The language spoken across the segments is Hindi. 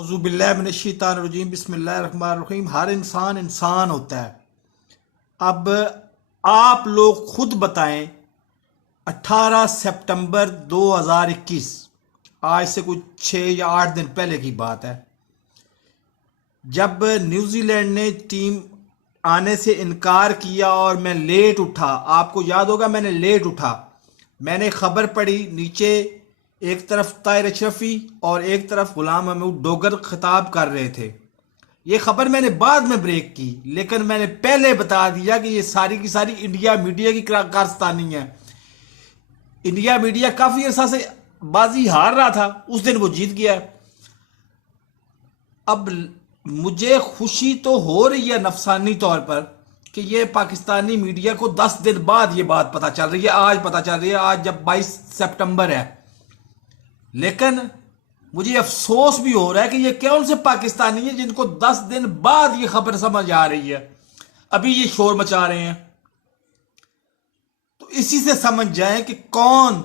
औज़ुबिल्लाहिमिनश्शैतानिर्रजीम बिस्मिल्लाहिर्रहमानिर्रहीम। हर इंसान इंसान होता है। अब आप लोग खुद बताएं, 18 सितंबर 2021, आज से कुछ 6 या 8 दिन पहले की बात है, जब न्यूजीलैंड ने टीम आने से इनकार किया और मैं लेट उठा। आपको याद होगा, मैंने लेट उठा। मैंने खबर पढ़ी, नीचे एक तरफ ताहिर अशरफी और एक तरफ गुलाम महमूद डोगर खिताब कर रहे थे। ये खबर मैंने बाद में ब्रेक की, लेकिन मैंने पहले बता दिया कि ये सारी की सारी इंडिया मीडिया की कारस्तानी है। इंडिया मीडिया काफी अरसा से बाजी हार रहा था, उस दिन वो जीत गया। अब मुझे खुशी तो हो रही है नफसानी तौर पर कि ये पाकिस्तानी मीडिया को 10 दिन बाद ये बात पता चल रही है। आज पता चल रही है, आज जब 22 सितंबर है। लेकिन मुझे अफसोस भी हो रहा है कि ये कौन से पाकिस्तानी है जिनको 10 दिन बाद ये खबर समझ आ रही है, अभी ये शोर मचा रहे हैं। तो इसी से समझ जाएं कि कौन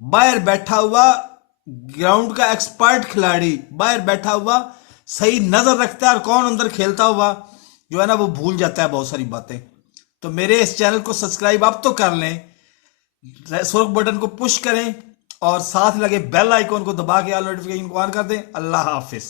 बाहर बैठा हुआ ग्राउंड का एक्सपर्ट खिलाड़ी बाहर बैठा हुआ सही नजर रखता है और कौन अंदर खेलता हुआ जो है ना वो भूल जाता है बहुत सारी बातें। तो मेरे इस चैनल को सब्सक्राइब आप तो कर लें, सुर्ख बटन को पुश करें और साथ लगे बेल आइकॉन को दबा के ऑल नोटिफिकेशन को ऑन कर दें। अल्लाह हाफिज।